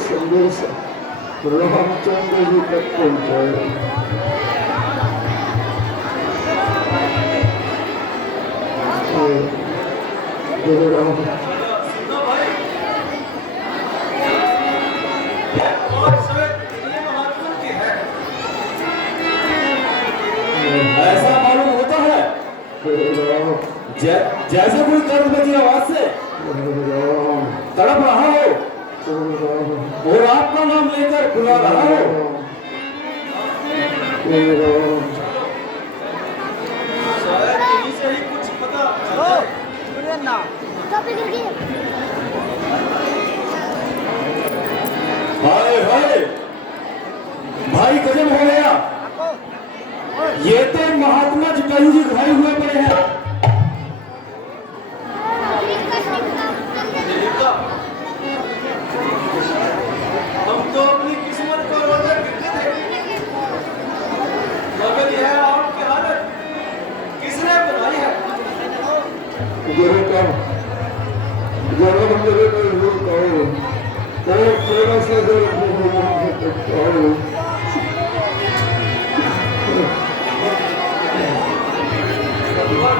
संदेश रामचंद्र जी तक पहुंचाए। ऐसा मालूम होता है जैसे कोई गर्भवती आवाज से तड़प रहा हो और आपका नाम लेकर बुला रहा हो। हाय हाय भाई गजब हो गया। ये तो महात्मा जटायु जी घायल हुए पड़े हैं। हम तो अपनी किस्मत को रोकर गिरते थे, मगर यह आपकी हालत किसने बनाई है? भगवान,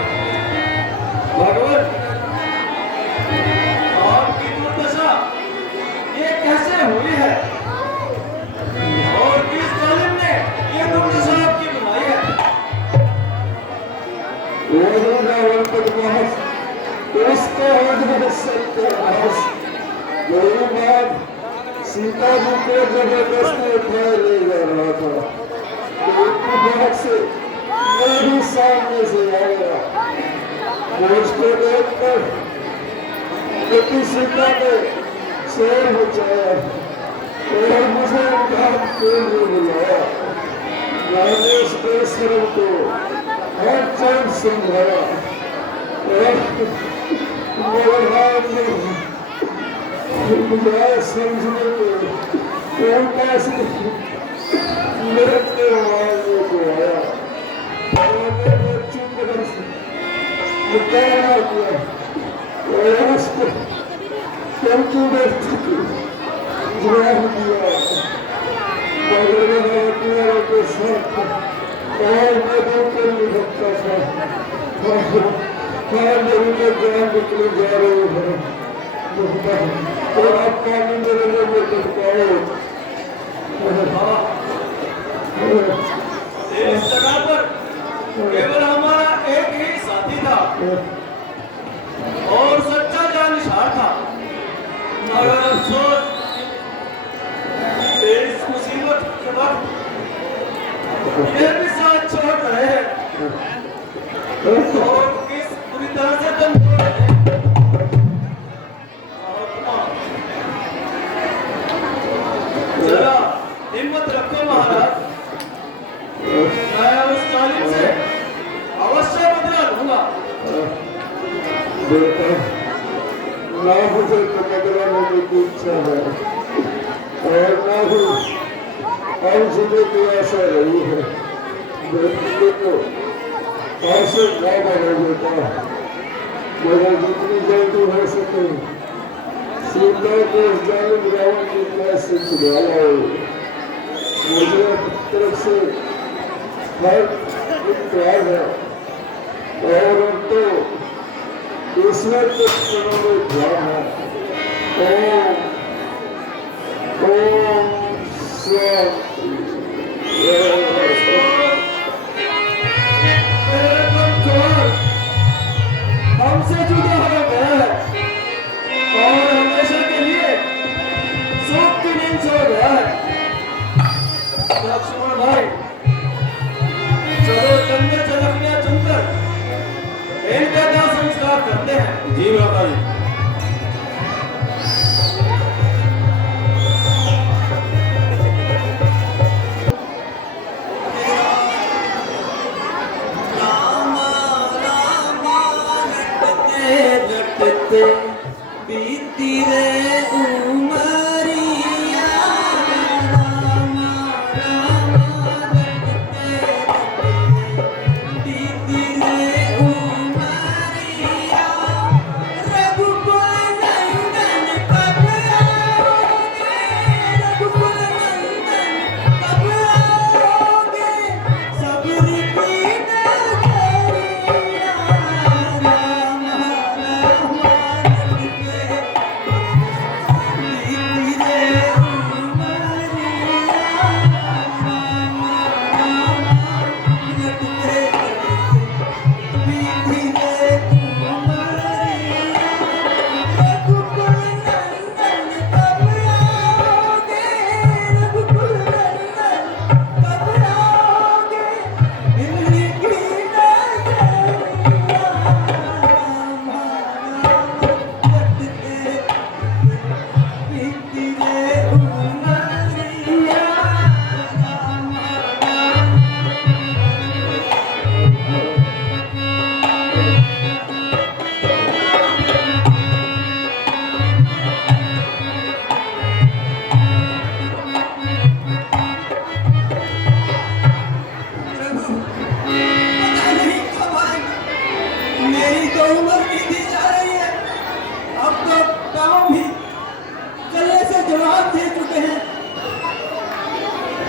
आपकी दुर्दशा ये कैसे हुई है और किस जालिम ने ये दुर्दशा आपकी बनाई है? सीता जी को जबरदस्ती उठाए ले जा रहा था तो एक से मेरे सामने से आया। मुझको देखकर बेटी सीता ने शेर बचाया और मुझे उठा के बुलाया। मैंने इस बेशरम को हर चैन समझाया और मुझे समझने को उनका से मृत्यु मारने को आया। मैंने चुप कर मुकाबला किया और उसको क्योंकि जवाब दिया मगर मैं अपने के साथ और मैं कर नहीं सकता था। मेरी तो जान निकली जा रही है और आपका मेरे लिए कर पाओ। इस जगह पर केवल हमारा एक ही साथी था और सच्चा जाननिहार था, मगर अफसोस इस मुसीबत के वक्त ये भी साथ छोड़ रहे हैं और किस पूरी तरह से दम तोड़ रहे हैं। जरा हिम्मत रखो महाराज, मैं उस जालिम से अवश्य बदला लूंगा। बेटा ना मुझे तो बदला लेने की इच्छा है और ना ही और जीने की आशा रही है। देखो ऐसे क्या बने बेटा, मगर जितनी जल्दी हो सके सीता को जालिम रावण की कैसे छुड़ाया हो। मुझे तरफ से हर प्यार है और तो ईश्वर के चरणों में ध्यान है। ओम हमसे जुदा हो गया है और हमेशा के लिए शोक की नींद सो गया है। लक्ष्मण भाई, चलो जंगल से लकड़ियां चुनकर इनका क्या संस्कार करते हैं। जी माता जी।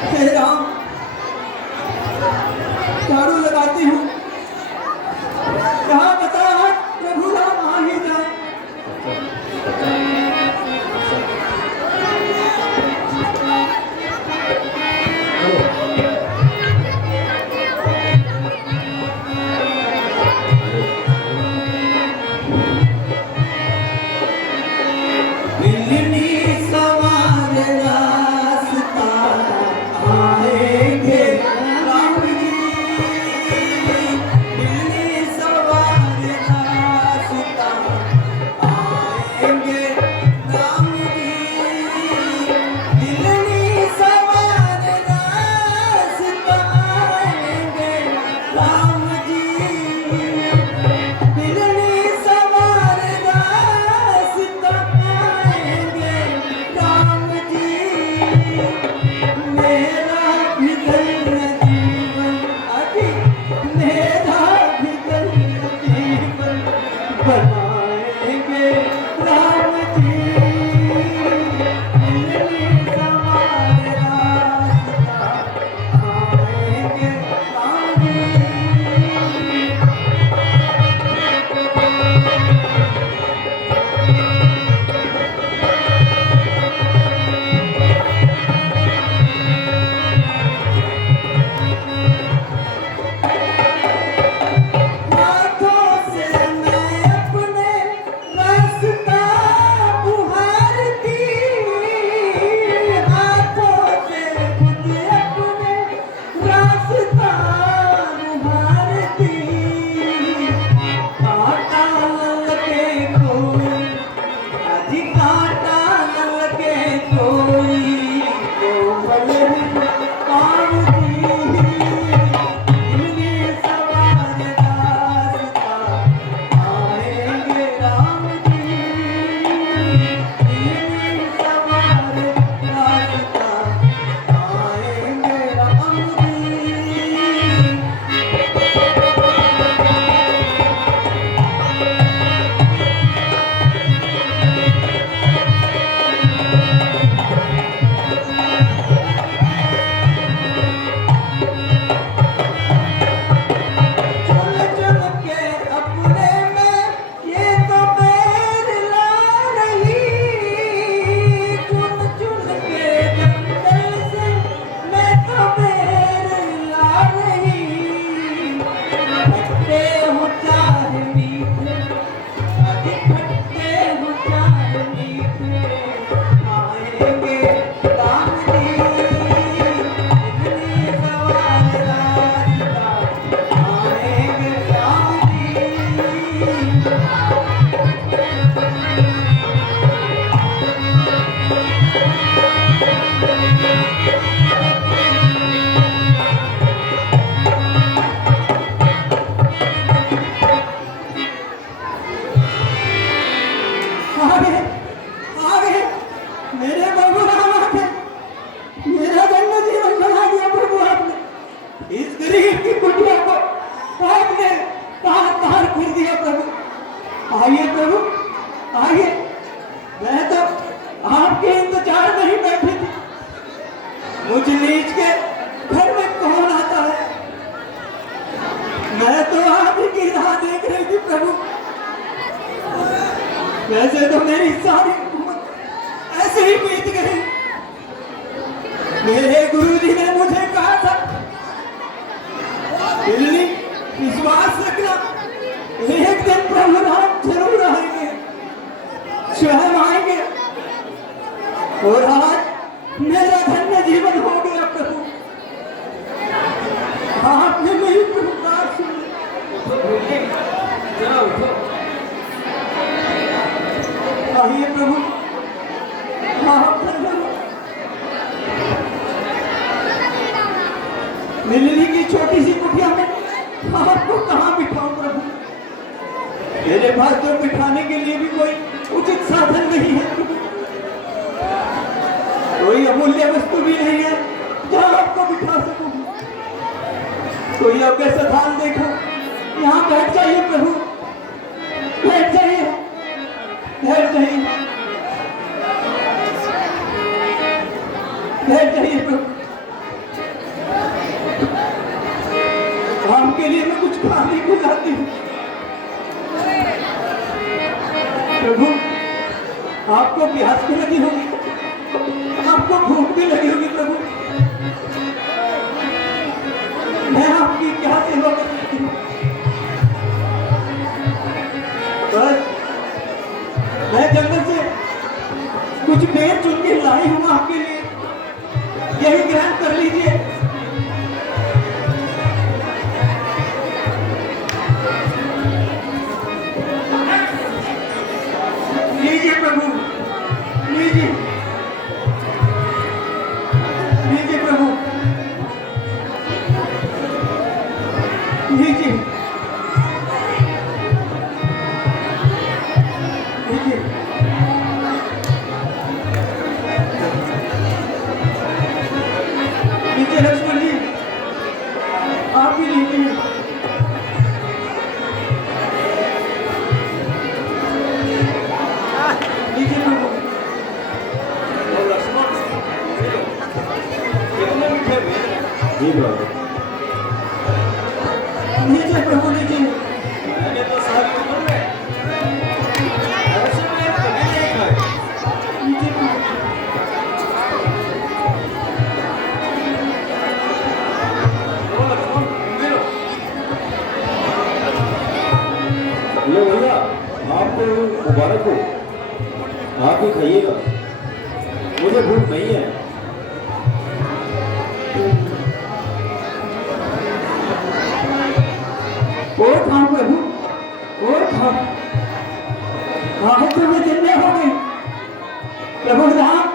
हे राम, झाड़ू लगाती हूँ, कहाँ बता प्रभु राम आ ही जाए। बिल्ली सवार रास्ता आएंगे राम जी, बिल्ली सवार रास्ता आएंगे राम जी, बिल्ली सवार रास्ता आएंगे राम जी, बिल्ली सवार रास्ता आएंगे राम जी, मेरा भी धन्य जीवन अभी, मेरा भी धन्य जीवन बनाएंगे राम जी, बिल्ली सवार रास्ता आएंगे राम जी। हाथों से मैं अपने रास्ता बुहारती, हाथों से खुद अपने रास्ता बुहारती, कांटा न लगे कोई, अजी कांटा न लगे कोई, कोमल पावती, बिल्ली सवार रास्ता आएंगे राम जी, बिल्ली सवार रास्ता आएंगे राम जी। चुन चुन के अपने में ये तो बैर ला रही, चुन चुन के जंगल से मैं तो बैर ला रही, खट्टे हो चाहे मीठे, अभी खट्टे हो चाहे मीठे, आएंगे राम जी, बिल्ली सवार रास्ता आएंगे राम जी। आगे मेरे प्रभु राम आगे, मेरा धन्य जीवन बना दिया प्रभु आपने, इस गरीब की कुटिया को आपने तार तार कर दिया प्रभु। आइए प्रभु आइए, मैं तो आपके इंतजार में ही बैठी थी, मुझ नीच के घर में कौन आता है, मैं तो आप ही की राह देख रही थी प्रभु। वैसे तो मेरी सारी उम्र ऐसे ही बीत गई, मेरे गुरुजी ने मुझे कहा था, बिल्ली विश्वास रखना, एक दिन प्रभु राम जरूर आएंगे, स्वयं आएंगे, और आज मेरा धन्य जीवन हो गया प्रभु, आपने मेरी पुकार सुनी। जरा उठो। आइए प्रभु, आप प्रभु, मिलनी की छोटी सी कुटिया में आपको कहाँ बिठाऊं प्रभु, मेरे पास तो बिठाने के लिए भी कोई उचित साधन नहीं है प्रभु, कोई अमूल्य वस्तु भी नहीं है जहाँ आपको बिठा सकूं, कोई अभ्य स्थान देखो, यहाँ बैठ जाइए प्रभु, बैठ जाइए, बैठ जाइए, बैठ जाइए प्रभु। आपके लिए मैं कुछ खाने को लाती हूँ। प्रभु, आपको प्यास भी लगी होगी, आपको भूख भी लगी होगी। प्रभु, मैं आपकी क्या सेवा कर सकती हूँ? बस मैं जंगल से कुछ पेड़ चुन के लाई हूँ आपके लिए, यही ग्रहण कर लीजिए। लीजिए प्रभु, लीजिए, लीजिए प्रभु, लीजिए, लीजिए। लीजिए लक्ष्मण जी, आप भी लीजिए। लीजिए प्रभु। और लक्ष्मण कितने मीठे भेद हैं। जी बाबा। लीजिए प्रभु, लीजिए। मैंने तो सारी उम्र में ऐसे में कभी नहीं खाए। लीजिए प्रभु। लो लक्ष्मण, तुम भी लो। लो भैया, आपको मुबारक हो, आप ही खाइएगा, मुझे भूख नहीं है। और खाओ प्रभु, और खाओ। आज तो मैं जिंदा हो गई। प्रभु राम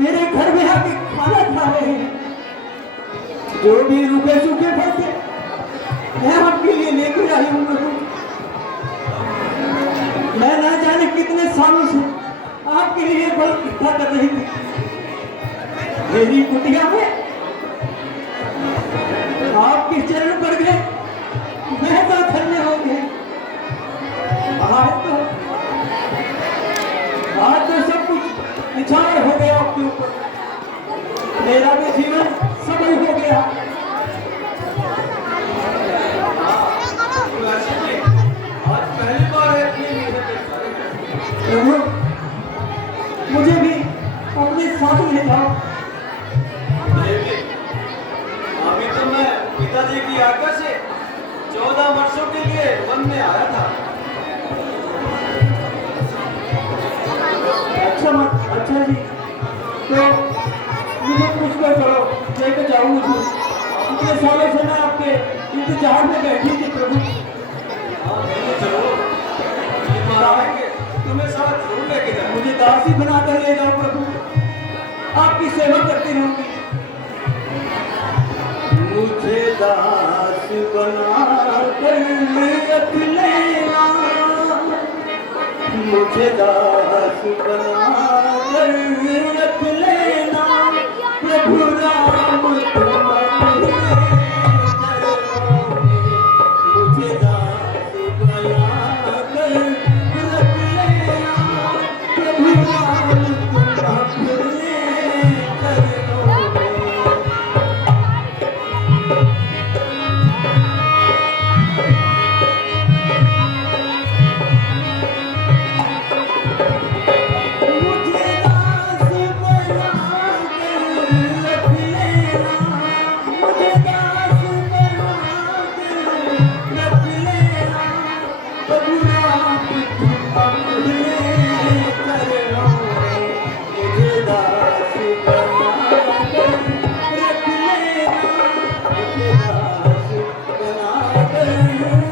मेरे घर में आके खाना खा रहे हैं। जो भी रूखे सूखे फल थे मैं आपके लिए लेकर आई हूँ प्रभु। मैं ना जाने कितने सालों से आपके लिए फल इकट्ठा कर रही थी। मेरी कुटिया में आपके चरण पड़ गए, मैं तो धन्य हो गए। आज तो सब कुछ निछावर हो गया आपके ऊपर। मेरा भी जीवन सफल हो गया। तो ऐसे में आज पहली बार है इतने मीठे पेड़ खाए हैं। प्रभु, मुझे भी अपने साथ ले जाओ। देवी, अभी तो मैं पिताजी की आज्ञा से 14 वर्षों के लिए वन में आया था। अच्छा जी, तो मुझे कुछ कर करो, लेकर जाऊँ मुझे। इतने सालों से मैं आपके इंतजार में बैठी थी प्रभु। हाँ दोनों चलो, ये बार आएंगे तुम्हें साथ जरूर लेके जाएंगे। मुझे दासी बनाकर ले जाओ प्रभु, आपकी सेवा करती रहूंगी। मुझे दास बनाकर रख लेना, मुझे दास बनाकर रख लेना। प्रभु राम तुम्हारे चरणों में, मुझे दास बनाकर रख लेना। प्रभु राम तुम्हारे चरणों में। मुझे दास बनाकर रख लेना, मुझे दास बनाकर रख लेना। प्रभु राम तुम्हारे चरणों में, मुझे दास बनाकर रख लेना, मुझे दास बनाकर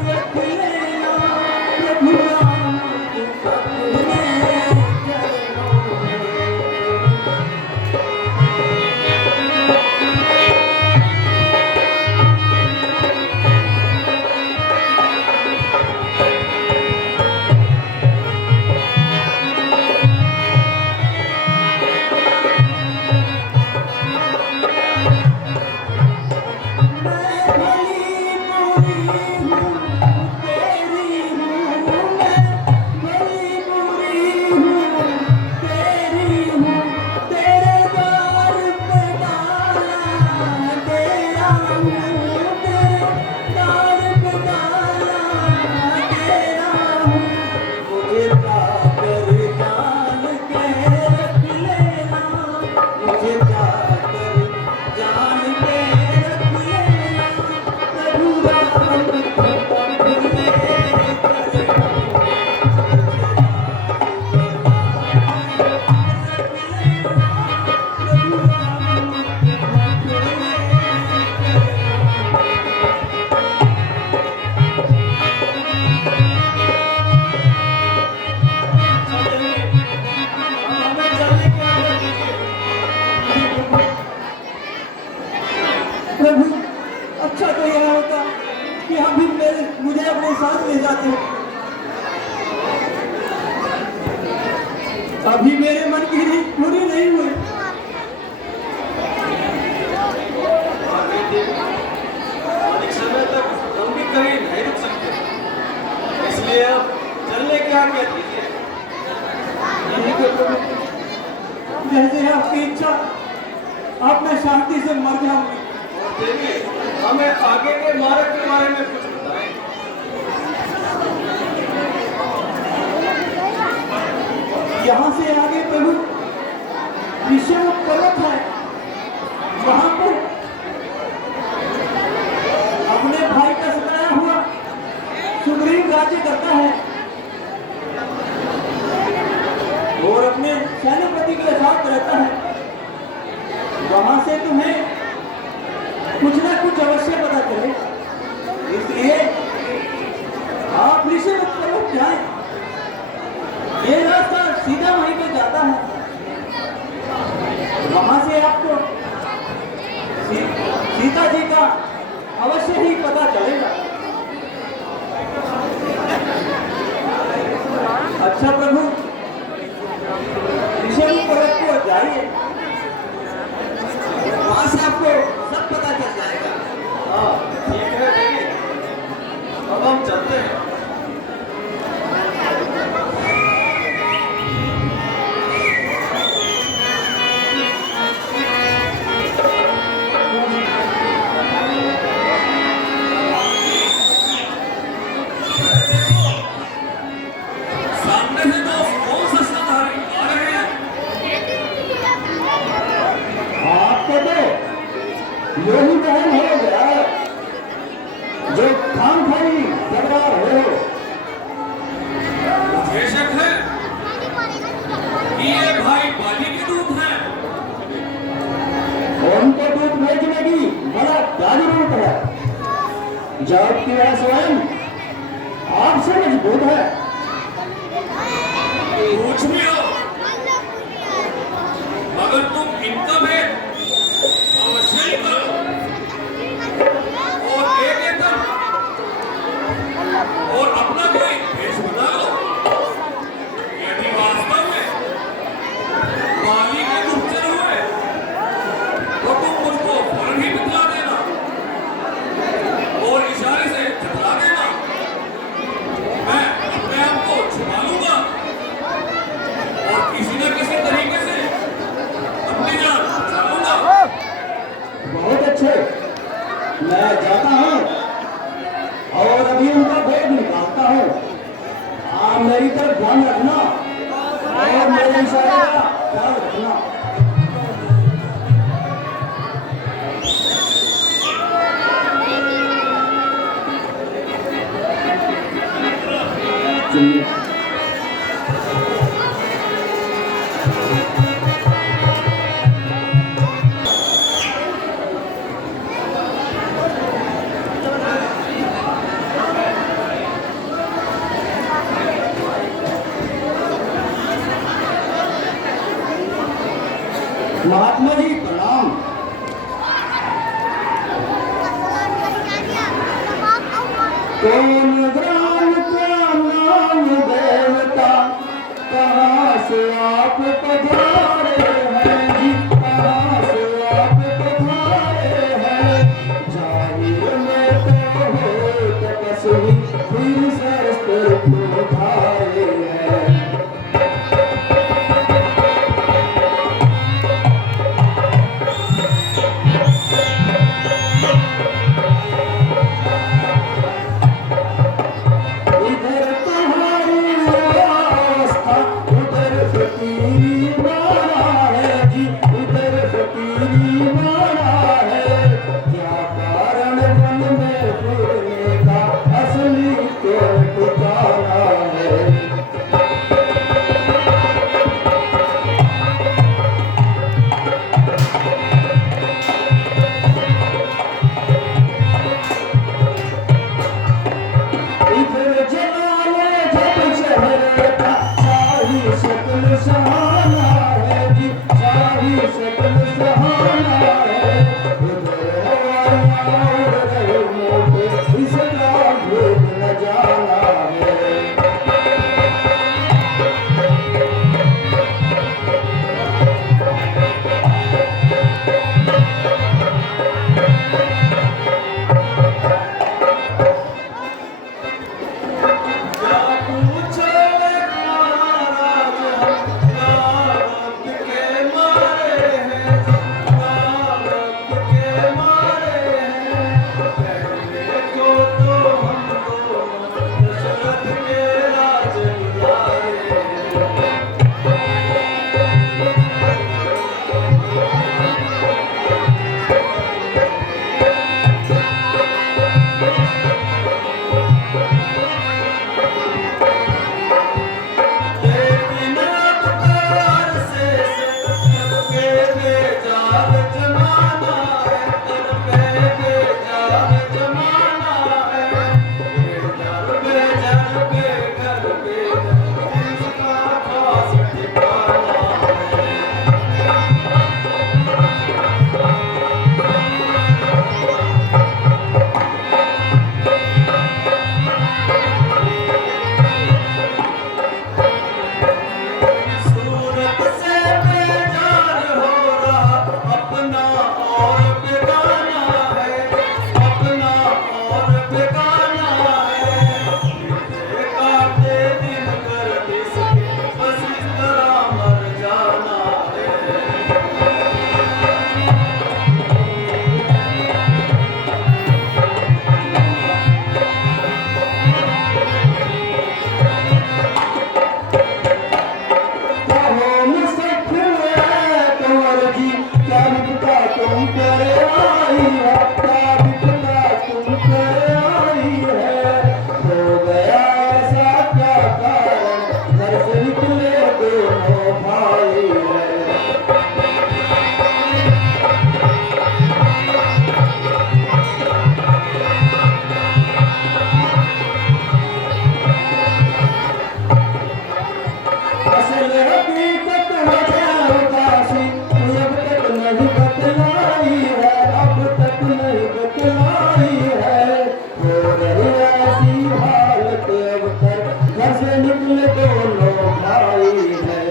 रख लेना। प्रभु राम तुम्हारे चरणों में। मैं भली बुरी हूँ तेरी हूँ, मैं भली बुरी हूँ तेरी हूँ। तेरे द्वार पे डाला तेरा हूँ, तेरे द्वार प्रभु, अच्छा तो यह होता कि अभी मुझे अपने साथ ले जाते। अभी मेरे मन की रीत पूरी नहीं हुई। अधिक समय तक हम भी कहीं नहीं रुक सकते, इसलिए अब चलने की आज्ञा दीजिए। ठीक है प्रभु, जैसे आपकी इच्छा, अब मैं शांति से मर जाऊंगी। और देवी, हमें आगे के मार्ग के बारे में कुछ बताएं। यहाँ से आगे प्रभु ऋषभ पर्वत है, वहां पर अपने भाई का सताया हुआ सुग्रीव राज्य करता है और अपने सेनापति के साथ रहता है। वहां से तुम्हें कुछ ना कुछ अवश्य पता चले, इसलिए आप ऋषभ पर्वत जाएं। ये रास्ता सीधा वहीं पे जाता है, वहां से आपको सीता जी का अवश्य ही पता चलेगा। अच्छा प्रभु, ऋषभ पर्वत को जाइए, वहां से आपको सब पता चल जाएगा। हाँ ठीक है देवी, अब हम चलते हैं। सामने से दो कौन सा सवारी आ रहे हैं? आपको तो यही बहन हो गया जो खान भाई सरदार हो। बेशक है कि ये भाई बाली के दूत हैं। उनको दूध बेचने की बड़ा जागरूक है, जबकि वह स्वयं आपसे मजबूत है। कुछ भी हो, मगर तुम इनका भेद अवश्य ही करो और एक दम और अपना कोई भेष बना लो। यदि वास्तव में बाली के गुप्तचर हुए तो तुम मुझको फौरन ही बतला देना और इशारे से चतरा देना। मैं अपने आप को छुपा लूंगा और किसी न किसी तरीके से अपनी जान बचा लूंगा। बहुत अच्छे, मैं जाता हूँ और अभी उनका भेद निकालता हूँ। आप मेरी तरफ ध्यान रखना और मेरे इशारे का ख्याल रखना। चलिए। महात्मा जी प्रणाम। कौन ग्राम का नाम देवता, कहाँ से आप पधारे हैं जी, कहाँ से आप पधारे हैं। जाहिर में तो हो तपस्वी, फिर शस्त्र को धारे हैं। इधर तुम्हारी आस्था, उधर फकीरी क्या पूछो महाराज हम वक्त के मारे हैं, वक्त के मारे हैं। कहने को तो हम दोनों दशरथ के राजकुमारे हैं। लेकिन अब तार से तब पे बेजार जमाना है, तब पे बेजार जमाना है। बेजार बेजार पे घर पे इसका खास ठिकाना है। सूरत से बेजार हो रहा अपना और बेगाना है, अपना और बेगाना है। बीते काटे दिन कर इसके बस इस तरह मर जाना है। कहो मुझसे क्यों है कंवर जी, क्या विपदा तुम पर आई है, क्या विपदा तुम पर आई है। हो गया ऐसा क्या कारण, घर से निकले दोनों भाई है। असल हकीकत है उदासी, अब तक नहीं बतलाई है, अब तक नहीं बतलाई है। हो रही ऐसी हालत अब तक घर से निकले दोनों भाई है।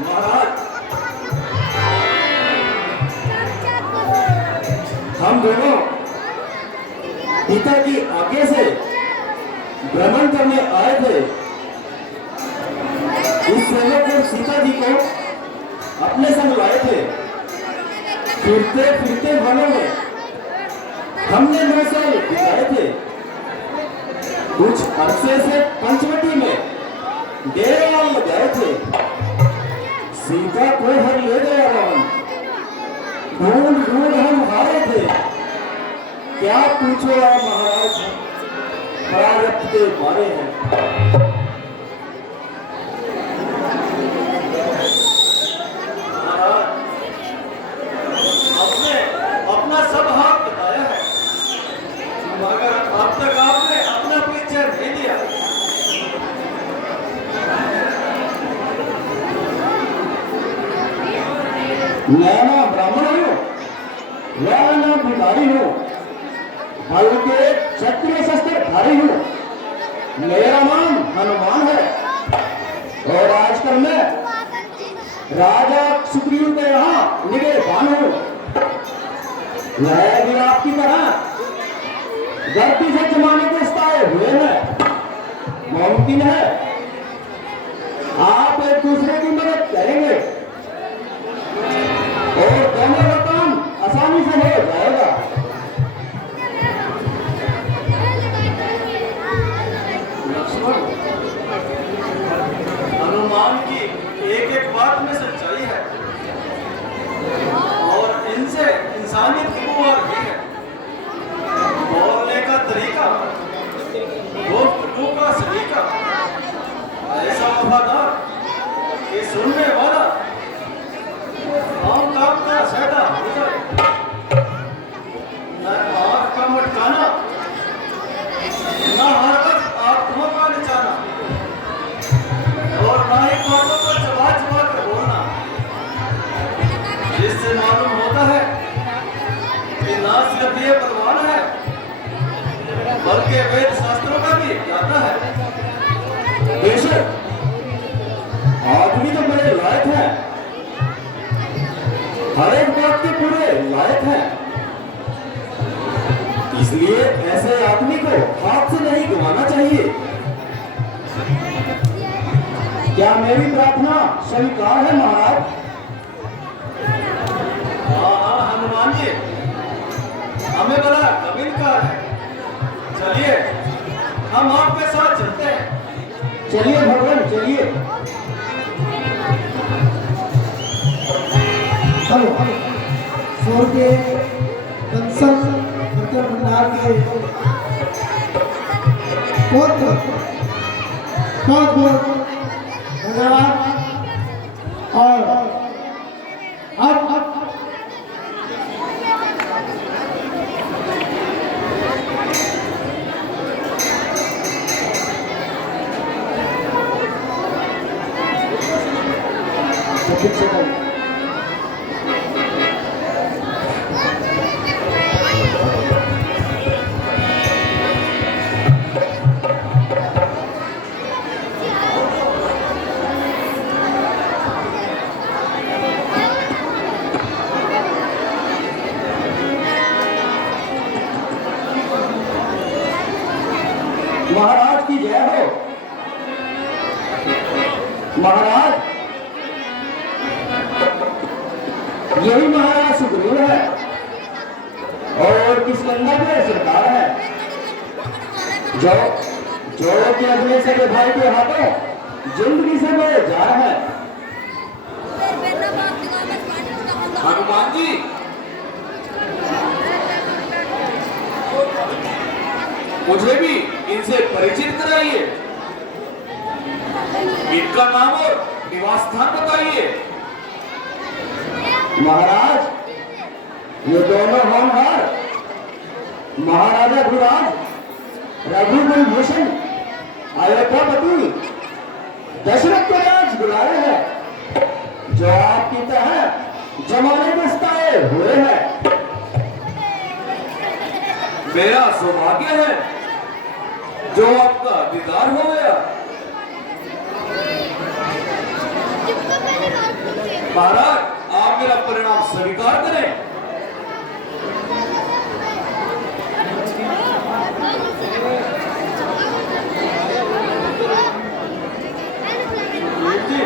महाराज, हम दोनों पिता की आज्ञा से भ्रमण करने आए थे। इस समय को सीता जी को अपने संग लाए थे। फिरते फिरते वनों में हमने 9 साल बिताए थे। कुछ अरसे से पंचवटी में डेरा लगाए थे। सीता को हर ले गया रावण, ढूंढ ढूंढ हम हारे थे। क्या पूछो आप महाराज, प्रारब्ध के मारे हैं। महाराज, आपने अपना सब हाथ बताया है, मगर अब तक आपने अपना परिचय नहीं दिया। मैं ना ब्राह्मण हूँ, मैं ना भिखारी हूँ, बल्कि क्षत्रिय शस्त्रधारी हूँ। मेरा नाम हनुमान है और आजकल मैं राजा सुग्रीव के यहाँ निगहबान हूँ। वह भी आपकी तरह गलती से जमाने के सताए हुए हैं। मुमकिन है आप एक दूसरे की मदद करेंगे और दोनों का काम आसानी से हो जाएगा। लक्ष्मण, हनुमान की एक एक बात में सच्चाई है और इनसे इंसानियत की बुआर भी है। बोलने का तरीका, गुफ्तगू का सलीका ऐसा वफादार कि बल्कि वेद शास्त्रों का भी ज्ञाता है। बेशक आदमी तो बड़े लायक हैं, हर एक बात के पूरे लायक हैं, इसलिए ऐसे आदमी को हाथ से नहीं गंवाना चाहिए। क्या मेरी प्रार्थना स्वीकार है महाराज? हाँ हनुमान जी, हमें बड़ा कबील का है। चलिए हम आपके साथ चलते हैं। चलिए भगवान चलिए। हेलो सूर्य के कंसल बर्तन भंडार के बहुत बहुत धन्यवाद। और अब महाराज की जय हो। महाराज यही महाराज सुग्रीव है और किसकंदा के सरकार है, जो कि अपने सगे भाई के हाथों जिंदगी से बड़े जा रहे हैं। हनुमान जी, मुझे भी इनसे परिचित कराइए। इनका नाम और निवास स्थान बताइए। महाराज ये दोनों होनहार महाराजा ध्रुराज रघुकुल भूषण अयोध्यापति दशरथ के राज बुलाए हैं, जो आपकी तरह जमाने में सताए हुए हैं। मेरा सौभाग्य है जो आपका दीदार हो गया। महाराज आप मेरा परिणाम स्वीकार करें। वीर जी,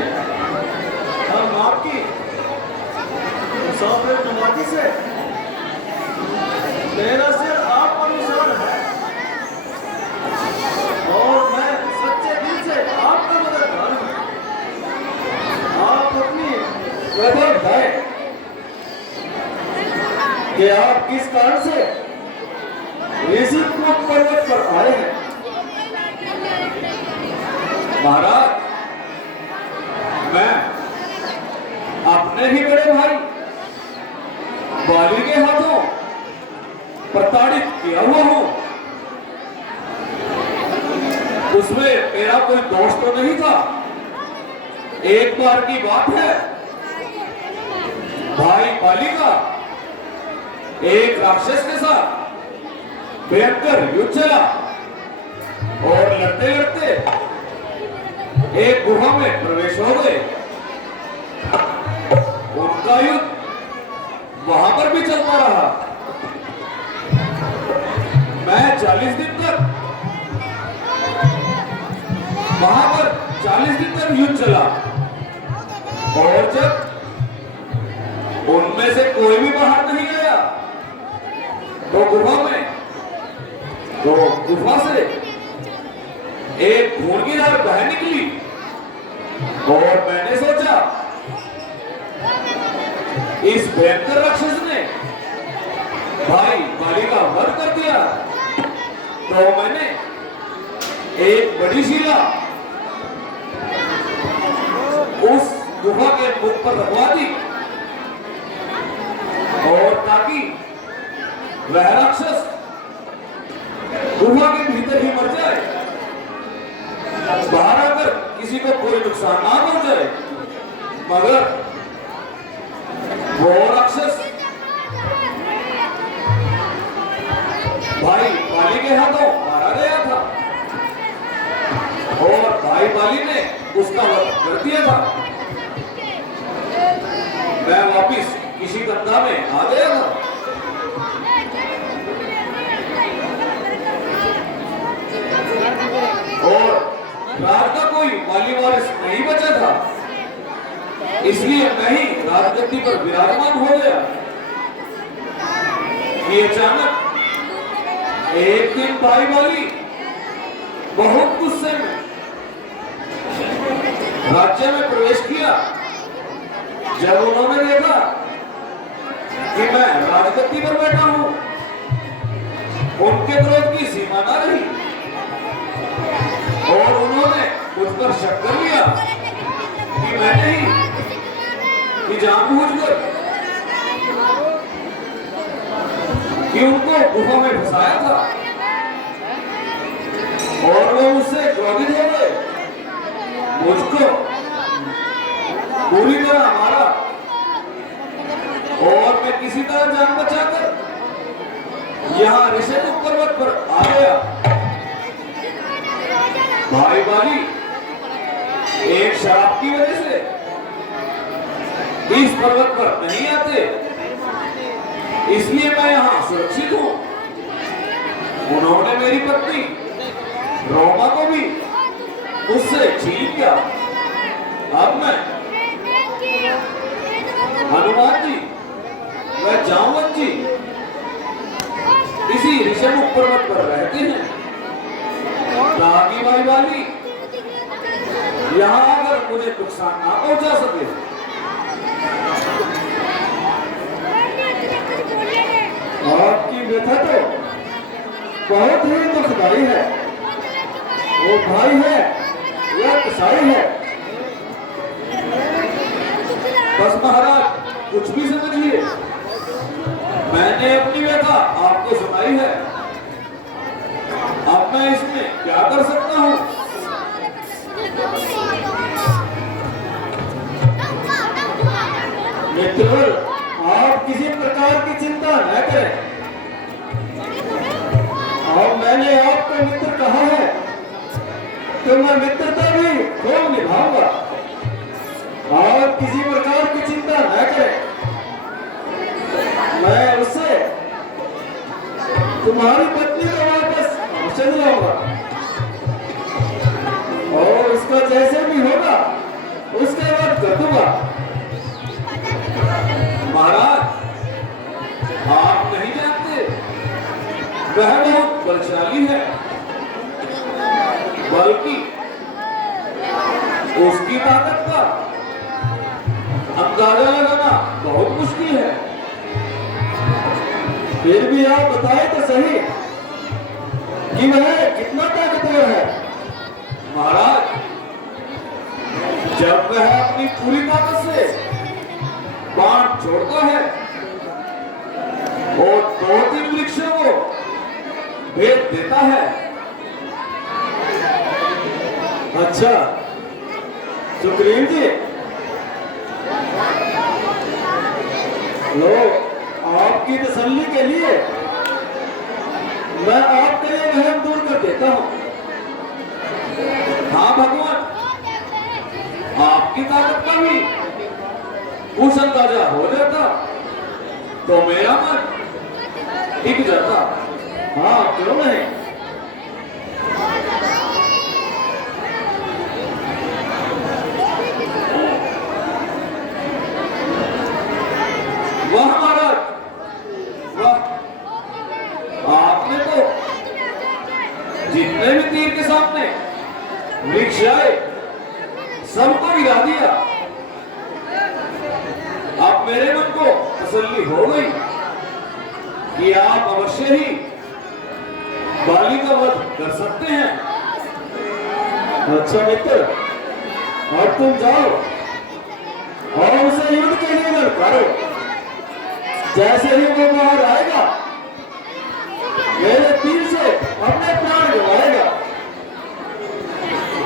हम आपकी मुसाफिर नवाजी से मेरा सिर आप अनुसार है और मैं सच्चे दिल से आपका मददगार हूं। आप अपनी वैभव है कि आप किस कारण से ऋषिकुल पर्वत पर आए हैं। महाराज मैं अपने ही बड़े भाई बाली के हाथों प्रताड़ित किया हुआ हूं। उसमें मेरा कोई दोष तो नहीं था। एक बार की बात है, भाई बाली का एक राक्षस के साथ भयंकर युद्ध चला और लड़ते लड़ते एक गुफा में प्रवेश हो गए। उनका युद्ध वहां पर भी चलता रहा। मैं 40 दिन तक वहां पर 40 दिन तक युद्ध चला और जब उनमें से कोई भी बाहर नहीं गया तो गुफा से एक खून की धार बह निकली और मैंने सोचा इस भयंकर राक्षस ने भाई बाली का वध कर दिया, तो मैंने एक बड़ी शिला उस गुफा के मुख पर रखवा दी और ताकि वह राक्षस गुफा के भीतर ही मर जाए, बाहर आकर किसी को कोई नुकसान ना पहुंचाए। मगर वो राक्षस भाई बाली के हाथों इसलिए मैं ही राजगद्दी पर विराजमान हो गया कि अचानक एक दिन भाई वाली बहुत गुस्से में राज्य में प्रवेश किया। जब उन्होंने देखा कि मैं राजगद्दी पर बैठा हूं, उनके क्रोध की सीमा न रही और उन्होंने मुझ पर शक कर लिया कि मैंने ही कि जानबूझकर कि उनको गुफा में फंसाया था और वो मुझसे क्रोधित हो गए, मुझको पूरी तरह मारा और मैं किसी तरह जान बचाकर यहाँ ऋषिमुख पर्वत पर आ गया। भाई वाली एक शराब की वजह से इस पर्वत पर नहीं आते, इसलिए मैं यहाँ सुरक्षित हूँ। उन्होंने मेरी पत्नी रोमा को भी मुझसे छीन लिया। अब मैं हनुमान जी व जामवंत जी इसी ऋषिमुख पर्वत पर रहते हैं ताकि भाई वाली यहाँ आकर मुझे नुकसान ना पहुंचा सके। आपकी व्यथा तो बहुत ही दुखदाई है। वो भाई है या कसाई है? बस महाराज कुछ भी समझिए, मैंने अपनी व्यथा आपको सुनाई है। अब मैं इसमें क्या कर सकता हूँ? मित्र, आप किसी प्रकार की चिंता न करें। और मैंने आपको मित्र कहा है तो मैं मित्रता भी खूब निभाऊंगा। और किसी प्रकार की चिंता न करें, मैं उससे तुम्हारी पत्नी को वापस अवश्य दिलाऊंगा और उसका जैसे भी होगा उसके बाद कर दूंगा। महाराज आप नहीं जानते, वह बहुत बलशाली है, बल्कि उसकी ताकत का अंदाजा लगाना बहुत मुश्किल है। फिर भी आप बताएं तो सही कि वह कितना ताकतवर है। महाराज जब वह अपनी पूरी ताकत से बाण छोड़ता है और 2-3 वृक्षों को भेद देता है। अच्छा सुग्रीव जी, लो आपकी तसल्ली के लिए मैं आपके ये वहम दूर कर देता हूं। हाँ भगवान, आपकी ताकत का भी कुछ अंदाजा हो जाता तो मेरा मन टिक जाता। हाँ क्यों नहीं। वाह महाराज वाह, आपने तो जितने भी तीर के सामने वृक्ष आए सबको गिरा दिया। अब मेरे मन को तसल्ली हो गई कि आप अवश्य ही बाली का वध कर सकते हैं। अच्छा मित्र, अब तुम जाओ और उसे युद्ध के लिए ललकारो। जैसे ही वो बाहर आएगा मेरे तीर से अपने प्राण गंवाएगा।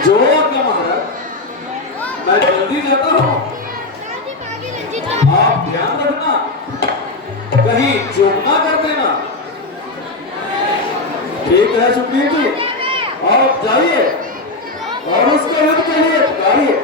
जो आज्ञा महाराज, मैं जल्दी जाता हूँ। आप ध्यान रखना, कहीं चूक ना कर देना। ठीक है सुग्रीव जी, आप जाइए और उसके युद्ध के लिए पुकारिए।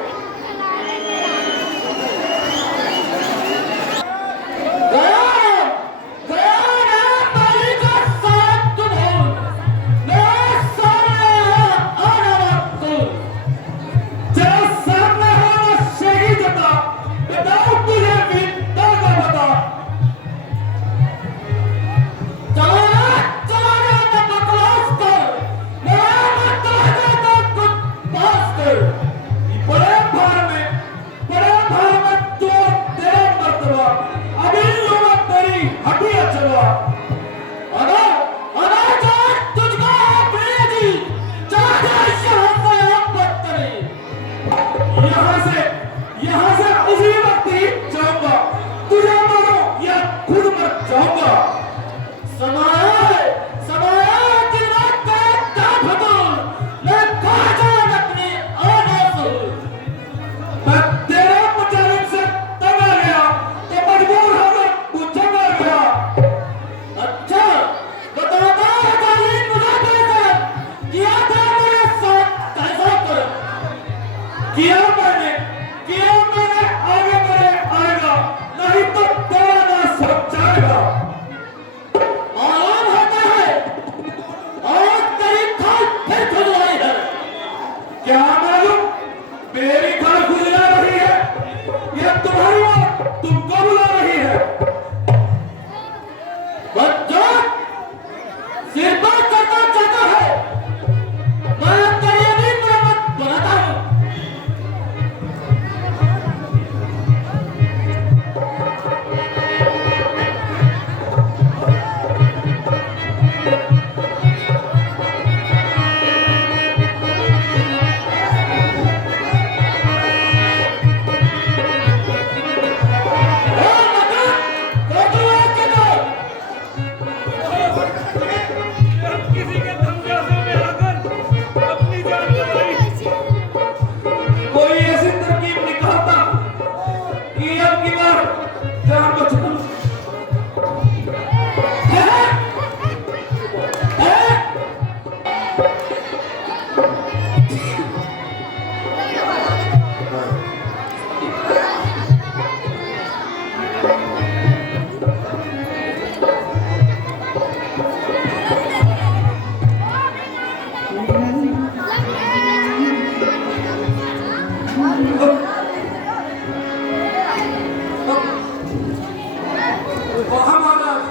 वहाँ महाराज,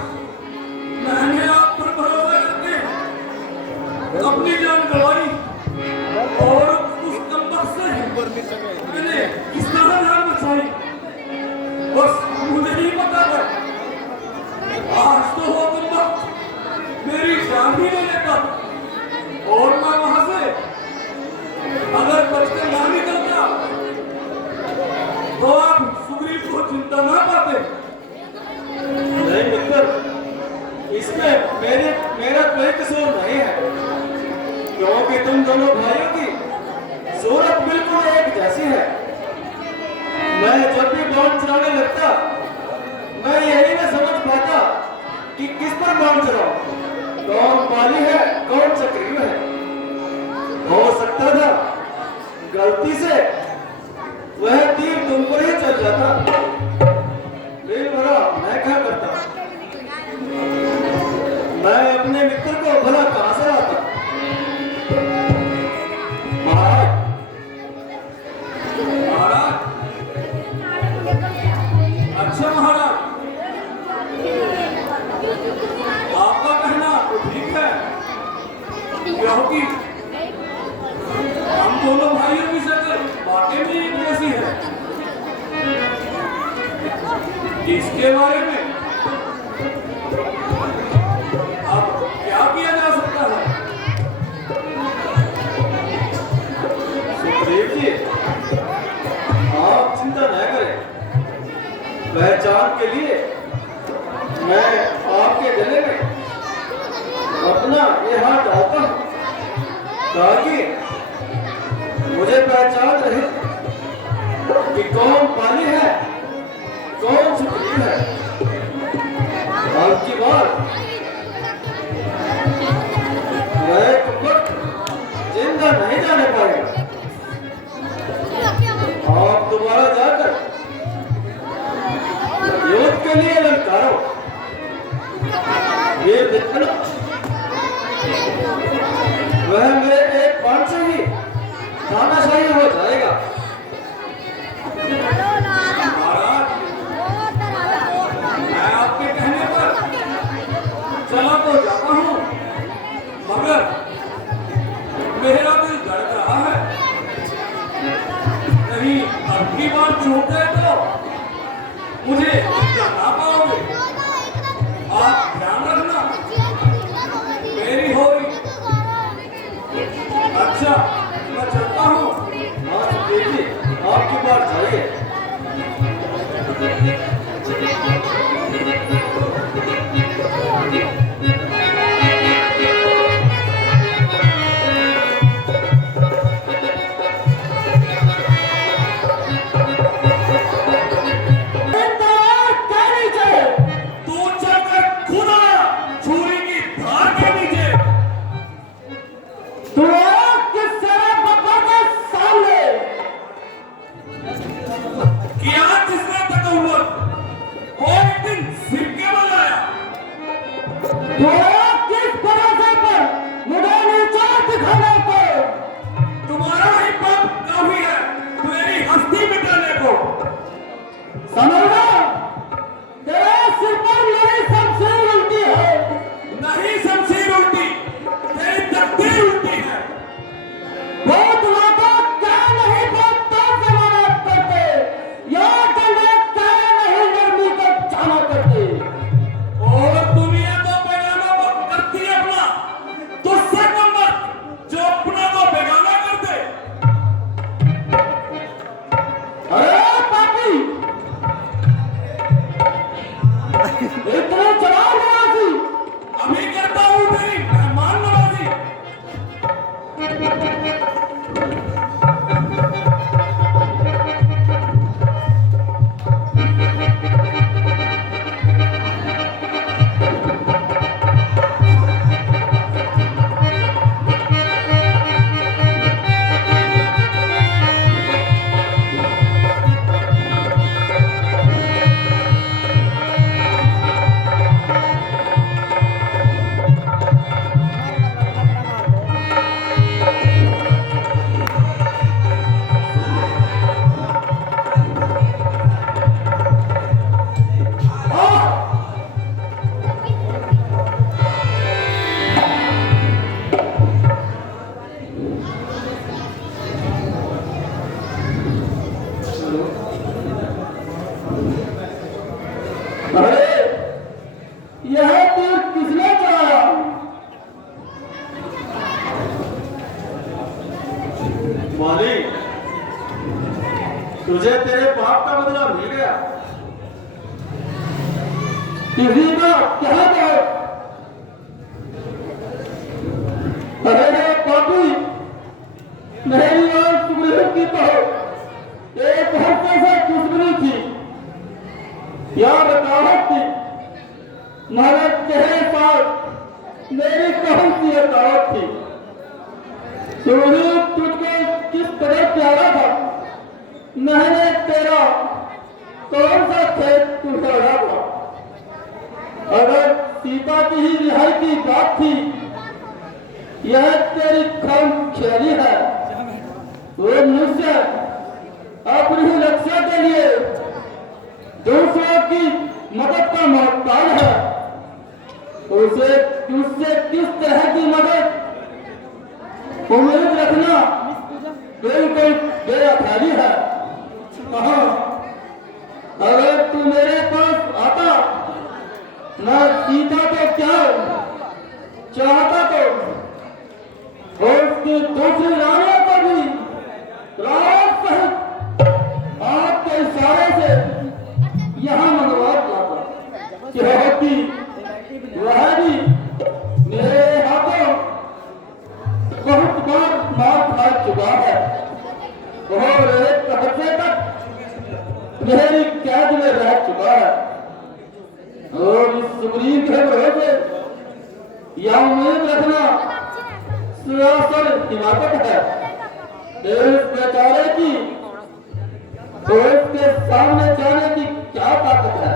मैंने आप पर भरोसा करके अपनी जान गंवाई और उस कमबख्त से मैंने किस तरह जान बचाई, बस मुझे ही पता है। आज तो वो कमबख्त मेरी जान ही ले लेता और मैं वहां से अगर बचकर ना निकलता तो आप सुग्रीव को चिंता ना पाते। नहीं मित्र, इसमें मेरा कोई कसूर नहीं है, क्योंकि तुम दोनों भाइयों की सूरत बिल्कुल एक जैसी है। मैं जब भी बाण चलाने लगता, मैं यही न समझ पाता कि किस पर बाण चलाऊं, कौन पाली है कौन चक्रीय है। हो सकता था गलती से वह तीर तुम पर ही चल जाता, फिर भला मैं क्या करता? मैं अपने मित्र को भला कहां से लाता? महाराज, महाराज, अच्छा महाराज, आपका कहना तो ठीक है, क्योंकि हम दोनों भाइयों की शक्ल वाकई में एक जैसी है। इसके बारे में अब क्या किया जा सकता है? सुग्रीव जी, आप चिंता न करें। पहचान के लिए मैं आपके गले में अपना ये हाथ डालता हूं, ताकि मुझे पहचान रहे कि कौन पाली है कौन सुग्रीव है। अब की बार वह कपट जिंदा नहीं जाने पाएगा। आप दोबारा जाकर युद्ध के लिए ललकारो, ये देखना वह मेरे एक बाण से ही तानाशाही हो जाएगा। महाराज, मैं आपके कहने पर चला तो जाता हूँ, मगर मेरा दिल धड़क रहा है। कहीं अब की बार चूक गए तो मुझे ना पाओगे। आप ध्यान रखना मेरी होगी। अच्छा, मैं चलता हूँ। हाँ सुग्रीव जी, आपकी बात जाइए। तू चलकर खुद आया छुरी की धार के नीचे। तो किस तरह बाबा के सामने किया जिसने तकव्वुर, वो एक दिन सिर के बल आया। तो किस भरोसे पर मुझे नीचा दिखाने को तुम्हारा ही पाप काफी है मेरी हस्ती मिटाने को। समझना, तेरे सिर पर मेरी शमशीर उल्टी है। नहीं शमशीर उल्टी, तेरी तकदीर उल्टी है। बहुत लोग क्या नहीं बोलते जमानत करते, या तुम्हें क्या नहीं नरमी को जाना करते। और दुनिया तो पैगामों को करती है अपना, तुझसे कम वक्त जो माली, तुझे तेरे पाप का बदला मिल गया। किसी का क्या कहो? अरे पापी, मेरी और सुग्रीव की तो एक हफ्ते से दुश्मनी थी या बगावत थी, मगर तेरे साथ मेरी कौन सी अदावत थी? सुग्रीव तुझको किस तरह प्यारा था, मैंने तेरा कौन सा खेत उजाड़ा था? अगर सीता की ही रिहाई की बात थी, यह तेरी खाम खेली है। वो मनुष्य अपनी रक्षा के लिए दूसरों की मदद का मोहताज है। उसे तुझसे किस तरह की मदद उम्मीद रखना बिल्कुल बेअखाली है। कहा, अगर तू मेरे पास आता, मैं सीता को क्या चाहता तो और उसकी दूसरी रानियों को भी रात सहित आपके इशारे से यहाँ मंगवा लाता, क्योंकि वह भी मेरे हाथों बहुत बार मार खा चुका है और एक हफ्ते तक मेरी कैद में रह चुका है। और इस सुग्रीव के भरोसे यह उम्मीद रखना सरासर हिमाकत है। इस बेचारे की तो इसके सामने जाने की क्या ताकत है?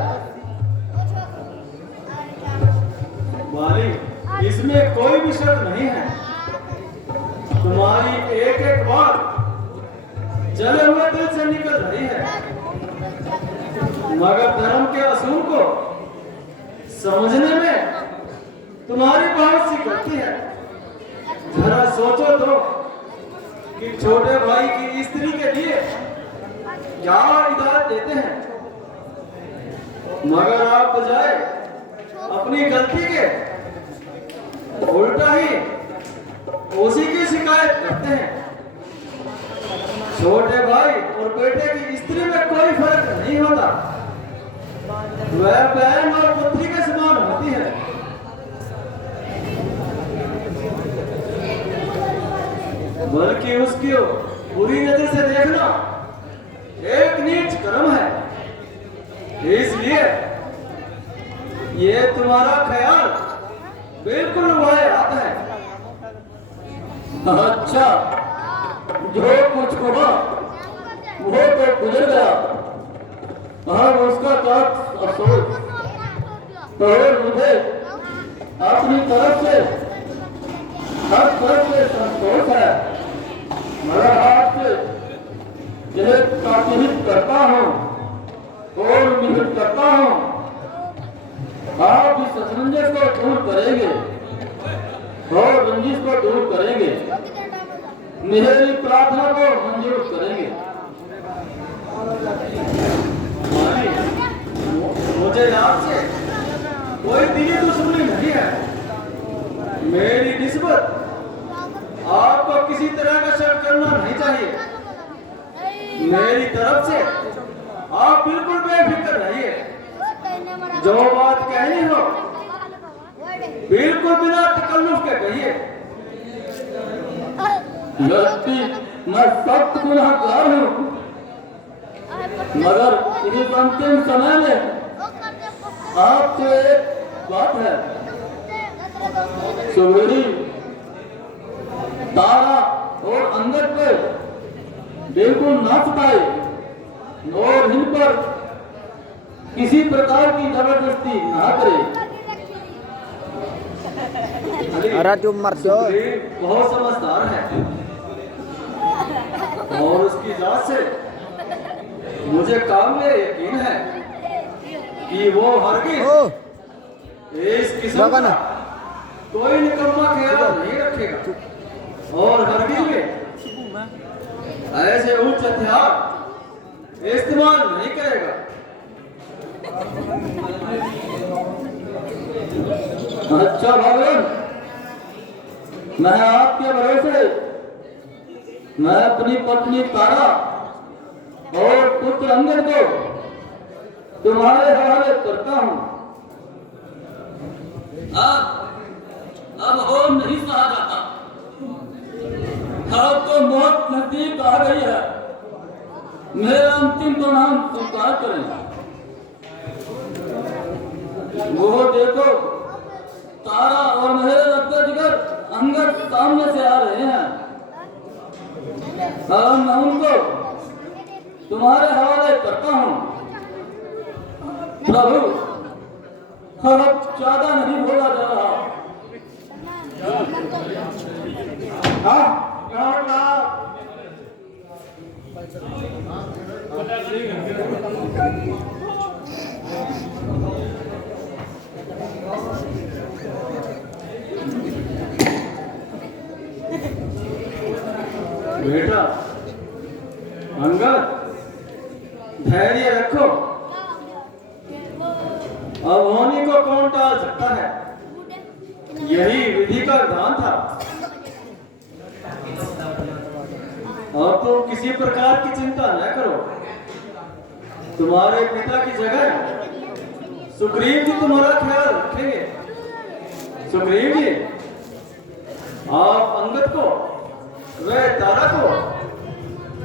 माली, इसमें कोई भी शक नहीं है। तुम्हारी एक एक बात जले हुए दिल से निकल रही है, मगर धर्म के असूल को समझने में तुम्हारी बहुत सी गलती है। जरा सोचो तो कि छोटे भाई की स्त्री के लिए क्या इजाजत देते हैं, मगर आप बजाय अपनी गलती के उल्टा ही उसी की शिकायत करते हैं। छोटे भाई और बेटे की स्त्री में कोई फर्क नहीं होता, वह बहन और पुत्री के समान होती है। बल्कि उसकी बुरी नजर से देखना एक नीच कर्म है। इसलिए ये तुम्हारा ख्याल बिल्कुल वाहियात है। अच्छा, जो कुछ हुआ वो तो गुजर गया, अब उसका क्या अफसोस। और मुझे अपनी तरफ से हर तरफ से संतोष है, मगर आपसे यह ताकीद करता हूँ और उम्मीद करता हूँ आप इस असमंजस को दूर करेंगे और रंजिश को दूर करेंगे, मेरी प्रार्थना को मंजूर करेंगे। मुझे आपसे कोई दिली दुश्मनी नहीं है। मेरी निस्बत आपको किसी तरह का शक करना नहीं चाहिए। मेरी तरफ से आप बिल्कुल बेफिक्र रहिए। जो बात कहनी हो बिल्कुल बिना तकल्लुफ के कहिए। व्यक्ति मैं सख्त गुनाहगार हूँ, मगर इस अंतिम समय में आपसे एक बात है। सुगरी, तारा और अंगद पे बिल्कुल ना सताए और इन पर किसी प्रकार की जबरदस्ती ना करे। सुग्रीव बहुत समझदार है और उसकी जात से मुझे काबिल यकीन है कि वो हरगिज इस किस्म का कोई निकम्मा ख्याल नहीं रखेगा और हरगिज में ऐसे उच्च हथियार इस्तेमाल नहीं करेगा। अच्छा भगवान, मैं आपके भरोसे मैं अपनी पत्नी तारा और पुत्र अंगद को तुम्हारे हवाले करता हूं। अब और नहीं सहा जाता। अब तो मौत नजदीक आ गई है। मेरा अंतिम परिणाम स्वीकार करें। वो देखो, तारा और मेरे रब्ता जिगर अंगद सामने से आ रहे हैं। अब मैं उनको तुम्हारे हवाले करता हूं। प्रभु, अब ज्यादा नहीं बोला जा रहा। बेटा अंगद, धैर्य रखो। अब होनी को कौन टाल सकता है? यही विधि का विधान था। अब तो किसी प्रकार की चिंता न करो। तुम्हारे पिता की जगह सुग्रीव जी तुम्हारा ख्याल रखेंगे। सुग्रीव जी, आप अंगद को वह तारा को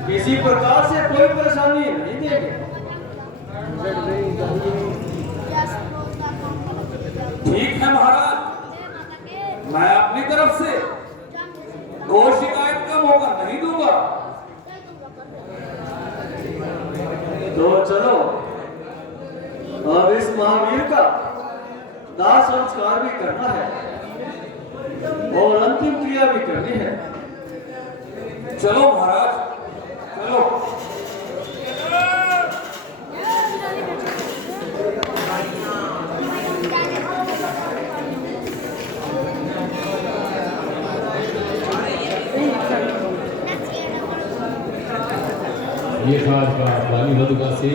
किसी प्रकार से कोई परेशानी नहीं देंगे। ठीक है महाराज, मैं अपनी तरफ से कोई शिकायत का मौका नहीं दूंगा। तो चलो, अब इस महावीर का दाह संस्कार भी करना है और अंतिम क्रिया भी करनी है। चलो महाराज, चलो। ये था आज का वाणी मधुकर से